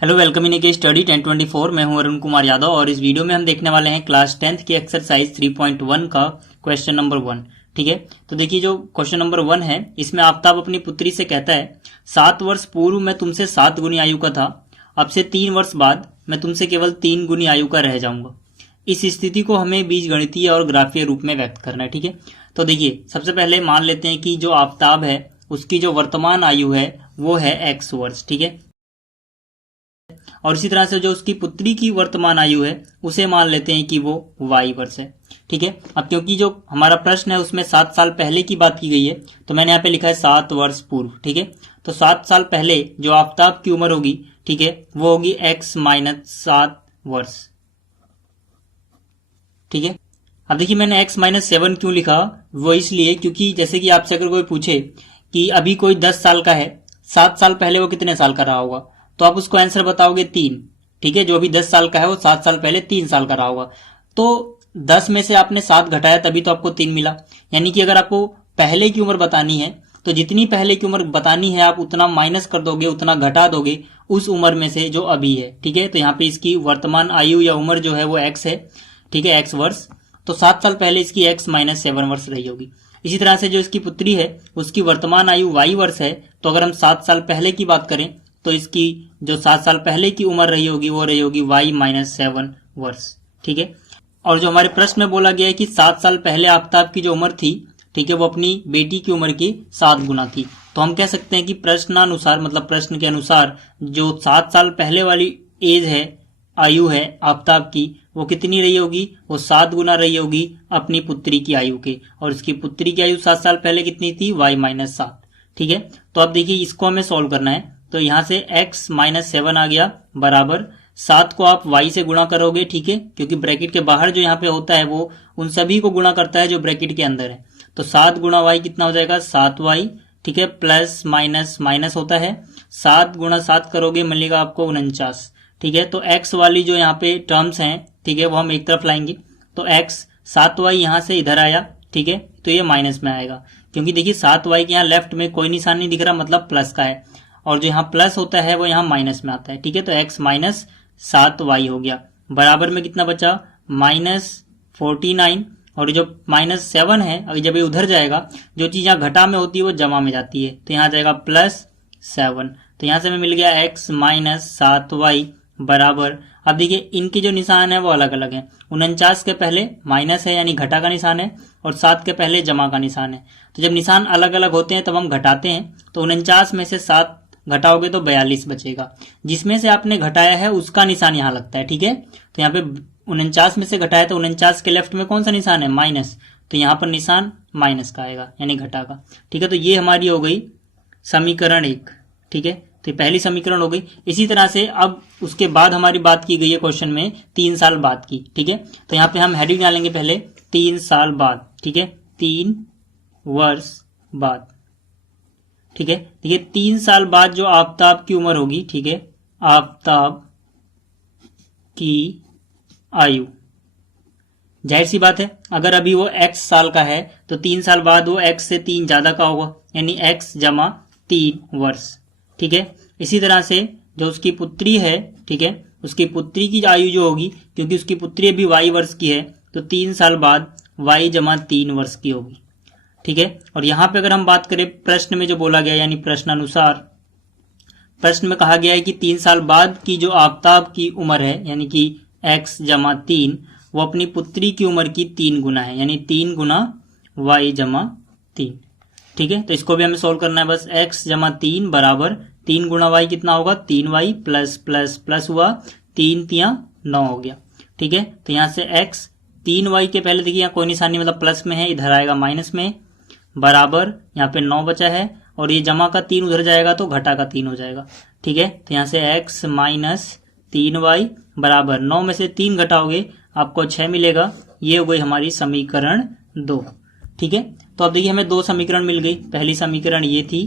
Hello, welcome in के study 1024। मैं हूं अरुण कुमार यादव और इस वीडियो में हम देखने वाले हैं क्लास 10th की एक्सरसाइज 3.1 का क्वेश्चन नंबर 1। ठीक है, तो देखिए जो क्वेश्चन नंबर 1 है इसमें आफ्ताब अपनी पुत्री से कहता है 7 वर्ष पूर्व मैं तुमसे 7 गुनी आयु का था, अब से 3 वर्ष बाद मैं तुमसे केवल 3 गुनी आयु का रह जाऊंगा। इस स्थिति को हमें बीजगणितीय और ग्राफीय रूप में व्यक्त करना है। ठीक है, तो देखिए सबसे पहले मान लेते हैं कि जो आफ्ताब है उसकी जो वर्तमान आयु है वो है x वर्ष। ठीक है, और इसी तरह से जो उसकी पुत्री की वर्तमान आयु है उसे मान लेते हैं कि वो y वर्ष है। ठीक है, अब क्योंकि जो हमारा प्रश्न है उसमें 7 साल पहले की बात की गई है तो मैंने यहाँ पे लिखा है 7 वर्ष पूर्व। ठीक है, तो 7 साल पहले जो आफ्ताब की उम्र होगी, ठीक है, वो होगी x माइनस 7 वर्ष। ठीक है, अब देखिए मैंने x माइनस 7 क्यों लिखा, वो इसलिए क्योंकि जैसे कि आपसे अगर कोई पूछे कि अभी कोई 10 साल का है, 7 साल पहले वो कितने साल का रहा होगा, तो आप उसको आंसर बताओगे 3। ठीक है, जो अभी 10 साल का है वो 7 साल पहले 3 साल का रहा होगा, तो 10 में से आपने 7 घटाया तभी तो आपको 3 मिला। यानी कि अगर आपको पहले की उम्र बतानी है तो जितनी पहले की उम्र बतानी है आप उतना माइनस कर दोगे, उतना घटा दोगे उस उम्र में से जो अभी है। ठीक है, तो यहाँ पे इसकी वर्तमान आयु या उम्र जो है वो x है। ठीक है, x वर्ष, तो 7 साल पहले इसकी x माइनस 7 वर्ष रही होगी। इसी तरह से जो इसकी पुत्री है उसकी वर्तमान आयु y वर्ष है, तो अगर हम 7 साल पहले की बात करें तो इसकी जो 7 साल पहले की उम्र रही होगी वो रही होगी y माइनस 7 वर्ष। ठीक है, और जो हमारे प्रश्न में बोला गया है कि 7 साल पहले आफ्ताब की जो उम्र थी, ठीक है, वो अपनी बेटी की उम्र की 7 गुना थी, तो हम कह सकते हैं कि प्रश्नानुसार मतलब प्रश्न के अनुसार जो 7 साल पहले वाली एज है, आयु है आफ्ताब की, वो कितनी रही होगी, वो 7 गुना रही होगी अपनी पुत्री की आयु के, और इसकी पुत्री की आयु 7 साल पहले कितनी थी, y माइनस 7। ठीक है, तो अब देखिए इसको हमें सॉल्व करना है, तो यहां से x माइनस 7 आ गया बराबर 7 को आप y से गुणा करोगे। ठीक है, क्योंकि ब्रैकेट के बाहर जो यहाँ पे होता है वो उन सभी को गुणा करता है जो ब्रैकेट के अंदर है, तो 7 गुणा y कितना हो जाएगा, 7y। ठीक है, प्लस माइनस माइनस होता है, 7 गुणा 7 करोगे मिलेगा आपको 49। ठीक है, तो x वाली जो यहाँ पे टर्म्स हैं, ठीक है, वो हम एक तरफ लाएंगे, तो x 7y यहाँ से इधर आया। ठीक है, तो ये माइनस में आएगा क्योंकि देखिए 7y के यहाँ लेफ्ट में कोई निशान नहीं दिख रहा, मतलब प्लस का है, और जो यहाँ प्लस होता है वो यहाँ माइनस में आता है। ठीक है, तो x माइनस 7y हो गया, बराबर में कितना बचा, माइनस 49, और जो माइनस 7 है अगर जब ये उधर जाएगा, जो चीज यहाँ घटा में होती है वो जमा में जाती है, तो यहाँ जाएगा प्लस 7, तो यहाँ से हमें मिल गया x माइनस 7y बराबर। अब देखिए इनके जो निशान है वो अलग अलग है, 49 के पहले माइनस है यानी घटा का निशान है, और 7 के पहले जमा का निशान है, तो जब निशान अलग अलग होते हैं तब हम घटाते हैं, तो 49 में से 7 घटाओगे तो 42 बचेगा, जिसमें से आपने घटाया है उसका निशान यहाँ लगता है। ठीक है, तो यहाँ पे 49 में से घटाया तो 49 के लेफ्ट में कौन सा निशान है, माइनस, तो यहाँ पर निशान माइनस का आएगा यानी घटा का। ठीक है, तो ये हमारी हो गई समीकरण 1। ठीक है, तो पहली समीकरण हो गई। इसी तरह से अब उसके बाद हमारी बात की गई है क्वेश्चन में 3 साल बाद की। ठीक है, तो यहाँ पे हम हेडिंग डालेंगे पहले 3 साल बाद। ठीक है, 3 वर्ष बाद। ठीक है, देखिए 3 साल बाद जो आफ्ताब की उम्र होगी, ठीक है, आफ्ताब की आयु, जाहिर सी बात है अगर अभी वो x साल का है तो 3 साल बाद वो x से 3 ज्यादा का होगा, यानी x जमा 3 वर्ष। ठीक है, इसी तरह से जो उसकी पुत्री है, ठीक है, उसकी पुत्री की आयु जो होगी, क्योंकि उसकी पुत्री अभी y वर्ष की है, तो 3 साल बाद y जमा 3 वर्ष की होगी। ठीक है, और यहां पे अगर हम बात करें प्रश्न में जो बोला गया यानी प्रश्नानुसार, प्रश्न में कहा गया है कि 3 साल बाद की जो आफ्ताब की उम्र है यानी कि x जमा 3, वो अपनी पुत्री की उम्र की 3 गुना है, यानी 3 गुना y जमा 3। ठीक है, तो इसको भी हमें सोल्व करना है, बस x जमा 3 बराबर 3 गुना y कितना होगा, 3y प्लस प्लस प्लस हुआ, 3 तिया 9 हो गया। ठीक है, तो यहाँ से x 3y के पहले देखिए यहाँ कोई निशान नहीं, मतलब प्लस में है, इधर आएगा माइनस में, बराबर यहाँ पे 9 बचा है, और ये जमा का 3 उधर जाएगा तो घटा का 3 हो जाएगा। ठीक है, तो यहाँ से x माइनस 3y बराबर 9 में से 3 घटाओगे आपको 6 मिलेगा। ये हो गई हमारी समीकरण 2। ठीक है, तो अब देखिए हमें 2 समीकरण मिल गई, पहली समीकरण ये थी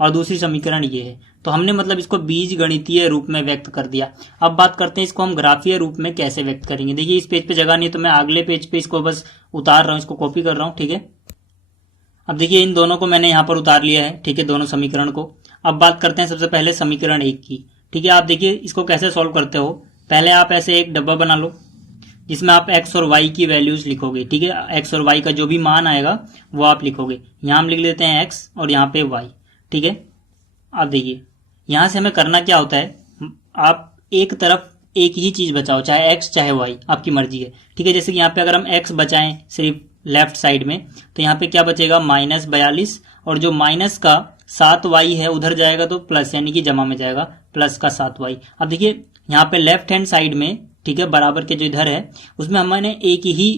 और दूसरी समीकरण ये है, तो हमने मतलब इसको बीज गणितीय रूप में व्यक्त कर दिया। अब बात करते हैं इसको हम ग्राफीय रूप में कैसे व्यक्त करेंगे। देखिए इस पेज पे जगह नहीं तो मैं अगले पेज पे इसको बस उतार रहा हूँ, इसको कॉपी कर रहा हूँ। ठीक है, अब देखिए इन दोनों को मैंने यहाँ पर उतार लिया है। ठीक है, दोनों समीकरण को। अब बात करते हैं सबसे पहले समीकरण 1 की। ठीक है, आप देखिए इसको कैसे सॉल्व करते हो। पहले आप ऐसे एक डब्बा बना लो जिसमें आप एक्स और वाई की वैल्यूज लिखोगे। ठीक है, एक्स और वाई का जो भी मान आएगा वो आप लिखोगे। यहां हम लिख लेते हैं एक्स और यहाँ पे वाई। ठीक है, आप देखिए यहां से हमें करना क्या होता है, आप एक तरफ एक ही चीज बचाओ, चाहे एक्स चाहे वाई, आपकी मर्जी है। ठीक है, जैसे कि यहाँ पे अगर हम एक्स बचाएं सिर्फ लेफ्ट साइड में, तो यहाँ पे क्या बचेगा -42, और जो माइनस का 7y है उधर जाएगा तो प्लस, यानी कि जमा में जाएगा प्लस का 7y। अब देखिए यहाँ पे लेफ्ट हैंड साइड में, ठीक है, बराबर के जो इधर है उसमें हमने एक ही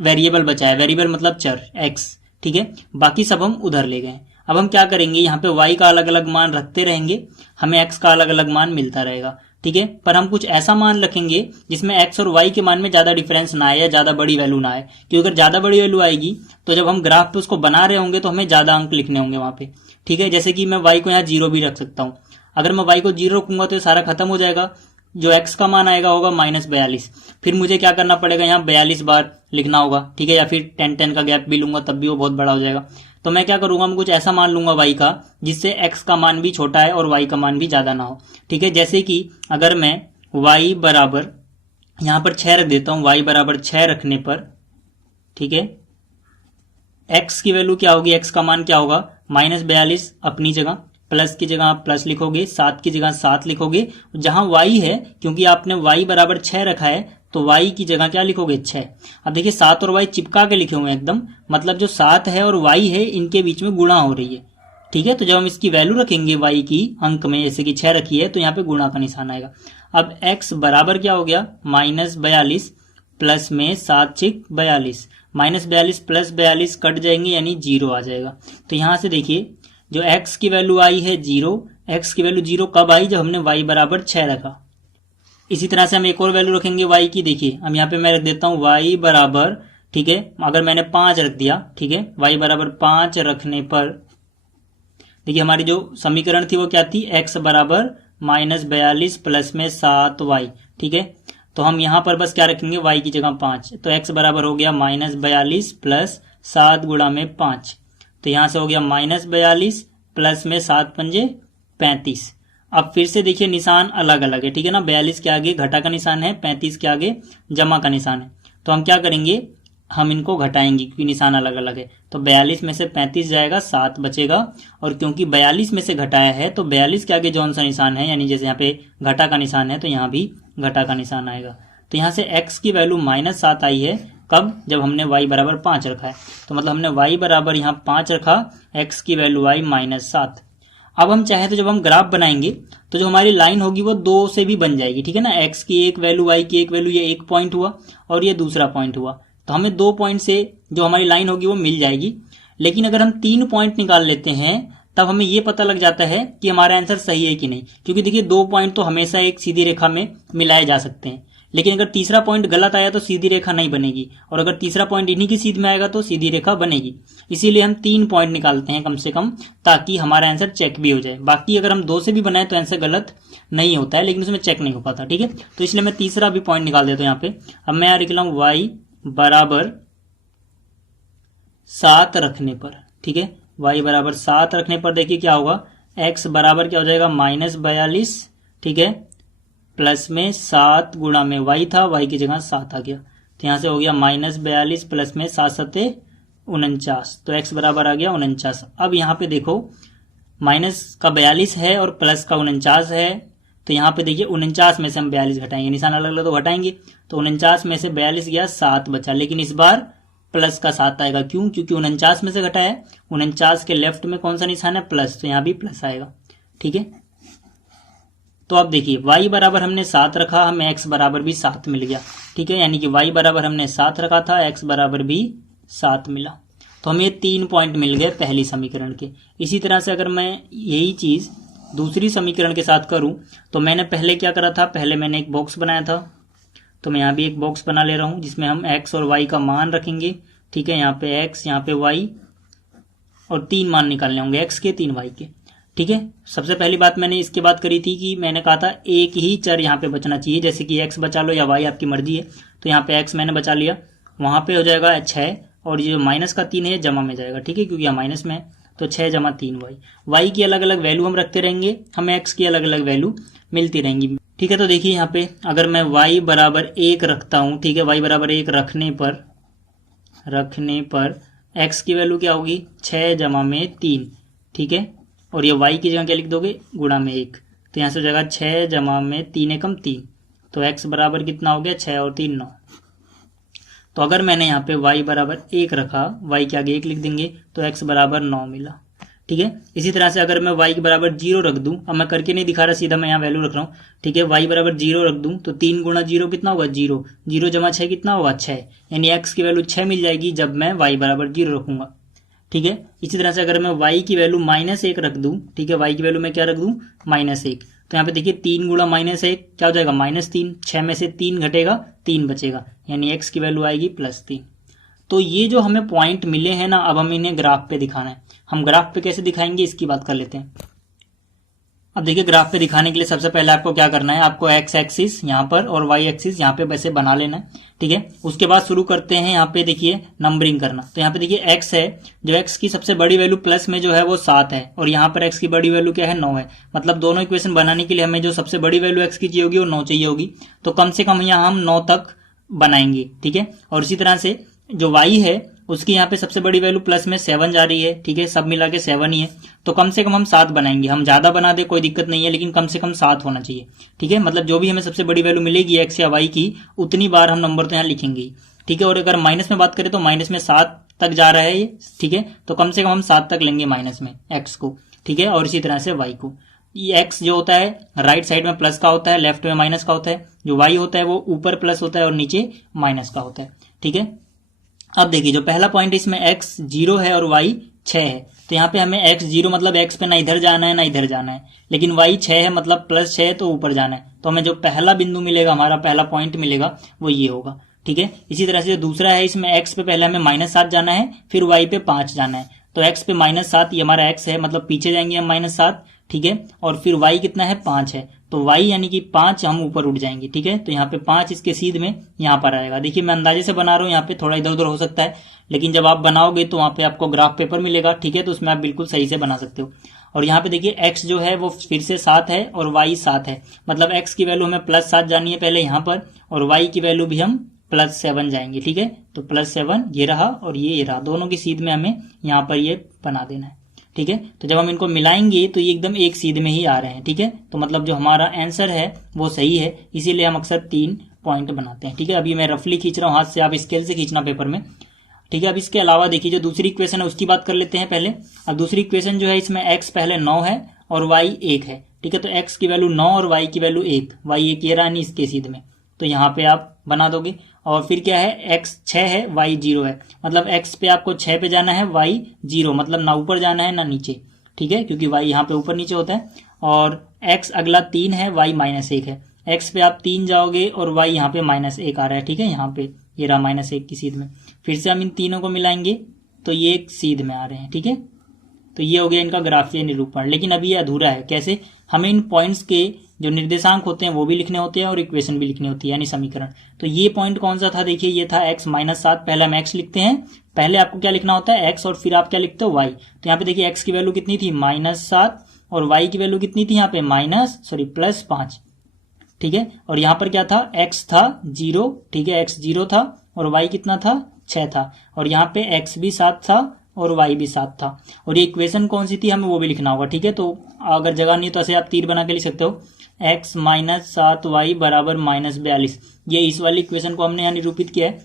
वेरिएबल बचाया, वेरिएबल मतलब चर x। ठीक है, बाकी सब हम उधर ले गए। अब हम क्या करेंगे, यहाँ पे y का अलग अलग मान रखते रहेंगे, हमें x का अलग अलग मान मिलता रहेगा। ठीक है, पर हम कुछ ऐसा मान रखेंगे जिसमें x और y के मान में ज्यादा डिफरेंस ना आए या ज्यादा बड़ी वैल्यू ना आए, क्योंकि अगर ज्यादा बड़ी वैल्यू आएगी तो जब हम ग्राफ पे उसको बना रहे होंगे तो हमें ज्यादा अंक लिखने होंगे वहां पे। ठीक है, जैसे कि मैं y को यहाँ 0 भी रख सकता हूँ। अगर मैं y को 0 रखूंगा तो ये सारा खत्म हो जाएगा, जो x का मान आएगा होगा -42। फिर मुझे क्या करना पड़ेगा, यहाँ 42 बार लिखना होगा। ठीक है, या फिर 10 का गैप भी लूंगा तब भी वो बहुत बड़ा हो जाएगा। तो मैं क्या करूंगा, मैं कुछ ऐसा मान लूंगा y का जिससे x का मान भी छोटा है और y का मान भी ज्यादा ना हो। ठीक है, जैसे कि अगर मैं y बराबर यहाँ पर 6 रख देता हूँ, y बराबर 6 रखने पर, ठीक है, x की वैल्यू क्या होगी, x का मान क्या होगा, -42 अपनी जगह, प्लस की जगह आप प्लस लिखोगे, 7 की जगह 7 लिखोगे। जहां y है, क्योंकि आपने y बराबर 6 रखा है तो y की जगह क्या लिखोगे, 6। अब देखिए 7 और y चिपका के लिखे हुए हैं एकदम, मतलब जो 7 है और y है इनके बीच में गुणा हो रही है। ठीक है, तो जब हम इसकी वैल्यू रखेंगे y की अंक में, जैसे कि 6 रखी है तो यहाँ पे गुणा का निशान आएगा। अब x बराबर क्या हो गया, -42 प्लस में 7 6 42, -42 प्लस 42 कट जाएंगे यानी 0 आ जाएगा। तो यहां से देखिए जो x की वैल्यू आई है 0, x की वैल्यू 0 कब आई, जब हमने y बराबर 6 रखा। इसी तरह से हम एक और वैल्यू रखेंगे y की। देखिए हम यहाँ पे मैं रख देता हूँ y बराबर, ठीक है, अगर मैंने 5 रख दिया, ठीक है, y बराबर 5 रखने पर देखिए हमारी जो समीकरण थी वो क्या थी, x बराबर -42 प्लस में 7y। ठीक है, तो हम यहाँ पर बस क्या रखेंगे, y की जगह 5, तो x बराबर हो गया -42 प्लस 7 गुणा में 5, तो यहां से हो गया -42 प्लस में 7 पंजे 35। अब फिर से देखिए निशान अलग अलग है। ठीक है ना, 42 के आगे घटा का निशान है, 35 के आगे जमा का निशान है। तो हम क्या करेंगे, हम इनको घटाएंगे क्योंकि निशान अलग अलग है। तो 42 में से 35 जाएगा, 7 बचेगा, और क्योंकि 42 में से घटाया है तो 42 के आगे जौन सा निशान है, यानी जैसे यहाँ पे घटा का निशान है तो यहाँ भी घटा का निशान आएगा। तो यहाँ से x की वैल्यू -7 आई है, कब, जब हमने y बराबर 5 रखा है। तो मतलब हमने y बराबर यहाँ 5 रखा, x की वैल्यू आई -7। अब हम चाहे तो जब हम ग्राफ बनाएंगे तो जो हमारी लाइन होगी वो 2 से भी बन जाएगी। ठीक है ना, x की एक वैल्यू, y की एक वैल्यू, ये एक पॉइंट हुआ और ये दूसरा पॉइंट हुआ, तो हमें 2 पॉइंट से जो हमारी लाइन होगी वो मिल जाएगी। लेकिन अगर हम 3 पॉइंट निकाल लेते हैं तब हमें ये पता लग जाता है कि हमारा आंसर सही है कि नहीं, क्योंकि देखिए 2 पॉइंट तो हमेशा एक सीधी रेखा में मिलाए जा सकते हैं, लेकिन अगर तीसरा पॉइंट गलत आया तो सीधी रेखा नहीं बनेगी, और अगर तीसरा पॉइंट इन्हीं की सीध में आएगा तो सीधी रेखा बनेगी। इसीलिए हम 3 पॉइंट निकालते हैं कम से कम, ताकि हमारा आंसर चेक भी हो जाए। बाकी अगर हम 2 से भी बनाए तो आंसर गलत नहीं होता है, लेकिन उसमें चेक नहीं हो पाता। ठीक है, तो इसलिए मैं तीसरा भी पॉइंट निकाल देता हूँ यहाँ पे। अब मैं यहाँ लिख रहा हूँ y बराबर 7 रखने पर, ठीक है, y बराबर 7 रखने पर देखिए क्या होगा, x बराबर क्या हो जाएगा, -42, ठीक है, प्लस में 7 गुणा में y था, y की जगह 7 आ गया, तो यहां से हो गया -42 प्लस में 7 7 49, तो x बराबर आ गया 49। अब यहाँ पे देखो माइनस का 42 है और प्लस का 49 है, तो यहाँ पे देखिए 49 में से हम 42 घटाएंगे, निशान अलग अलग तो घटाएंगे, तो 49 में से 42 गया, 7 बचा, लेकिन इस बार प्लस का 7 आएगा। क्यों, क्योंकि 49 में से घटा है, 49 के लेफ्ट में कौन सा निशान है, प्लस, तो यहाँ भी प्लस आएगा। ठीक है, तो अब देखिए y बराबर हमने 7 रखा, हमें x बराबर भी 7 मिल गया। ठीक है, यानी कि y बराबर हमने 7 रखा था, x बराबर भी 7 मिला, तो हमें 3 पॉइंट मिल गए पहली समीकरण के। इसी तरह से अगर मैं यही चीज दूसरी समीकरण के साथ करूं तो मैंने पहले क्या करा था, पहले मैंने एक बॉक्स बनाया था, तो मैं यहाँ भी एक बॉक्स बना ले रहा हूं जिसमें हम x और y का मान रखेंगे। ठीक है, यहाँ पे x, यहाँ पे y, और 3 मान निकालने होंगे, x के 3 y के। ठीक है, सबसे पहली बात मैंने इसके बात करी थी कि मैंने कहा था एक ही चर यहाँ पे बचना चाहिए, जैसे कि x बचा लो या y, आपकी मर्जी है। तो यहाँ पे x मैंने बचा लिया, वहां पे हो जाएगा 6, और ये माइनस का 3 है जमा में जाएगा। ठीक है, क्योंकि यहाँ माइनस में है, तो 6 जमा 3y। y की अलग अलग वैल्यू हम रखते रहेंगे, हमें x की अलग अलग वैल्यू मिलती रहेंगी। ठीक है, तो देखिए यहाँ पे अगर मैं y बराबर 1 रखता हूँ, ठीक है, y बराबर 1 रखने पर x की वैल्यू क्या होगी 6 जमा में 3, ठीक है, और ये y की जगह क्या लिख दोगे गुणा में 1, तो यहाँ से हो जाएगा 6 जमा में 3 एकम 3, तो x बराबर कितना हो गया 6 और 3 9। तो अगर मैंने यहाँ पे y बराबर 1 रखा, y के आगे 1 लिख देंगे तो x बराबर 9 मिला। ठीक है, इसी तरह से अगर मैं y के बराबर 0 रख दूं, अब मैं करके नहीं दिखा रहा, सीधा मैं यहाँ वैल्यू रख रहा हूँ। ठीक है, y बराबर 0 रख दूं तो 3 गुणा 0 कितना होगा 0, 0 जमा 6 कितना होगा 6, यानी x की वैल्यू 6 मिल जाएगी जब मैं y बराबर 0 रखूंगा। ठीक है, इसी तरह से अगर मैं y की वैल्यू -1 रख दूं, ठीक है, y की वैल्यू मैं क्या रख दूं -1, तो यहाँ पे देखिए 3 गुणा -1 क्या हो जाएगा -3, 6 में से 3 घटेगा 3 बचेगा, यानी x की वैल्यू आएगी +3। तो ये जो हमें पॉइंट मिले हैं ना, अब हम इन्हें ग्राफ पे दिखाना है। हम ग्राफ पे कैसे दिखाएंगे इसकी बात कर लेते हैं। अब देखिए ग्राफ पे दिखाने के लिए सबसे पहले आपको क्या करना है, आपको x एक्सिस यहाँ पर और y एक्सिस यहाँ पे वैसे बना लेना है। ठीक है, उसके बाद शुरू करते हैं यहाँ पे देखिए नंबरिंग करना। तो यहाँ पे देखिए x है, जो x की सबसे बड़ी वैल्यू प्लस में जो है वो 7 है, और यहाँ पर x की बड़ी वैल्यू क्या है 9 है। मतलब दोनों इक्वेशन बनाने के लिए हमें जो सबसे बड़ी वैल्यू x की चाहिए होगी वो 9 चाहिए होगी, तो कम से कम यहाँ हम 9 तक बनाएंगे। ठीक है, और इसी तरह से जो y है उसकी यहाँ पे सबसे बड़ी वैल्यू प्लस में 7 जा रही है। ठीक है, सब मिला के 7 ही है, तो कम से कम हम 7 बनाएंगे। हम ज्यादा बना दे कोई दिक्कत नहीं है, लेकिन कम से कम 7 होना चाहिए। ठीक है, मतलब जो भी हमें सबसे बड़ी वैल्यू मिलेगी x या y की, उतनी बार हम नंबर तो यहाँ लिखेंगे। ठीक है, और अगर माइनस में बात करें तो माइनस में 7 तक जा रहा है ये। ठीक है, तो कम से कम हम 7 तक लेंगे माइनस में x को। ठीक है, और इसी तरह से y को। ये x जो होता है राइट साइड में प्लस का होता है, लेफ्ट में माइनस का होता है। जो y होता है वो ऊपर प्लस होता है और नीचे माइनस का होता है। ठीक है, अब देखिए जो पहला पॉइंट इसमें x 0 है और y 6 है, तो यहाँ पे हमें x 0 मतलब x पे ना इधर जाना है ना इधर जाना है, लेकिन y 6 है मतलब +6 है तो ऊपर जाना है। तो हमें जो पहला बिंदु मिलेगा, हमारा पहला पॉइंट मिलेगा वो ये होगा। ठीक है, इसी तरह से जो दूसरा है इसमें x पे पहले हमें -7 जाना है, फिर y पे 5 जाना है। तो x पे -7 ये हमारा x है, मतलब पीछे जाएंगे हम -7। ठीक है, और फिर y कितना है 5 है, तो y यानी कि 5 हम ऊपर उठ जाएंगे। ठीक है, तो यहाँ पे 5 इसके सीध में यहाँ पर आएगा। देखिए मैं अंदाजे से बना रहा हूँ, यहाँ पे थोड़ा इधर उधर हो सकता है, लेकिन जब आप बनाओगे तो वहां पे आपको ग्राफ पेपर मिलेगा। ठीक है, तो उसमें आप बिल्कुल सही से बना सकते हो। और यहाँ पे देखिए x जो है वो फिर से 7 है और y 7 है, मतलब x की वैल्यू हमें +7 जानी है पहले यहाँ पर, और y की वैल्यू भी हम +7 जाएंगे। ठीक है, तो +7 ये रहा और ये रहा, दोनों की सीध में हमें यहाँ पर ये बना देना है। ठीक है, तो जब हम इनको मिलाएंगे तो ये एकदम एक सीध में ही आ रहे हैं। ठीक है, तो मतलब जो हमारा आंसर है वो सही है, इसीलिए हम अक्सर 3 पॉइंट बनाते हैं। ठीक है, अभी मैं रफली खींच रहा हूँ हाथ से, आप स्केल से खींचना पेपर में। ठीक है, अब इसके अलावा देखिए जो दूसरी इक्वेशन है उसकी बात कर लेते हैं पहले। अब दूसरी इक्वेशन जो है इसमें x पहले 9 है और y 1 है। ठीक है, तो x की वैल्यू 9 और y की वैल्यू 1, y 1 ये रहा नहीं इसके सीध में, तो यहाँ पे आप बना दोगे। और फिर क्या है x 6 है y 0 है, मतलब x पे आपको 6 पे जाना है, y 0 मतलब ना ऊपर जाना है ना नीचे। ठीक है, क्योंकि y यहाँ पे ऊपर नीचे होता है। और x अगला 3 है, y -1 है, x पे आप 3 जाओगे और y यहाँ पे -1 आ रहा है। ठीक है, यहाँ पे ये रहा -1 की सीध में, फिर से हम इन तीनों को मिलाएंगे तो ये एक सीध में आ रहे हैं। ठीक है, तो ये हो गया इनका ग्राफीय निरूपण, लेकिन अभी ये अधूरा है। कैसे, हमें इन पॉइंट्स के जो निर्देशांक होते हैं वो भी लिखने होते हैं और इक्वेशन भी लिखनी होती है, यानी समीकरण। तो ये पॉइंट कौन सा था, देखिए ये था x -7, पहले हम x लिखते हैं, पहले आपको क्या लिखना होता है x और फिर आप क्या लिखते हो y। तो यहाँ पे देखिए x की वैल्यू कितनी थी -7 और y की वैल्यू कितनी थी यहाँ पे +5। ठीक है, और यहाँ पर क्या था x था 0। ठीक है, x 0 था और y कितना था 6 था, और यहाँ पे x भी 7 था और y भी 7 था। और ये इक्वेशन कौन सी थी हमें वो भी लिखना होगा। ठीक है, तो अगर जगह नहीं तो ऐसे आप तीर बना के लिख सकते हो, x -7y बराबर -42। ये इस वाली इक्वेशन को हमने यहाँ निरूपित किया है।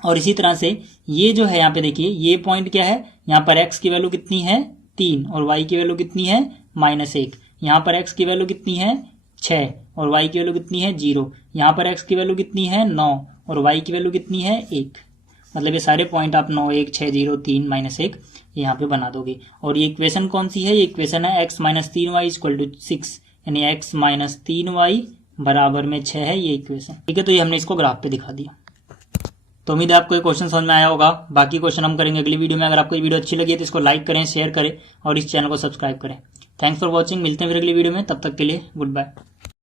और इसी तरह से ये जो है यहाँ पे देखिए ये पॉइंट क्या है, यहाँ पर x की वैल्यू कितनी है 3 और y की वैल्यू कितनी है -1। यहाँ पर x की वैल्यू कितनी है 6 और y की वैल्यू कितनी है 0। यहाँ पर x की वैल्यू कितनी है 9 और y की वैल्यू कितनी है 1। मतलब ये सारे पॉइंट आप 9 1 6 0 3 -1 यहाँ पे बना दोगे। और ये इक्वेशन कौन सी है, ये इक्वेशन है x -3y = 6, यानी x -3y बराबर में 6 है ये इक्वेशन। ठीक है, तो ये हमने इसको ग्राफ पे दिखा दिया। तो उम्मीद है आपको ये क्वेश्चन समझ में आया होगा। बाकी क्वेश्चन हम करेंगे अगली वीडियो में। अगर आपको ये वीडियो अच्छी लगी है तो इसको लाइक करें, शेयर करें और इस चैनल को सब्सक्राइब करें। थैंक्स फॉर वॉचिंग, मिलते हैं फिर अगली वीडियो में, तब तक के लिए गुड बाय।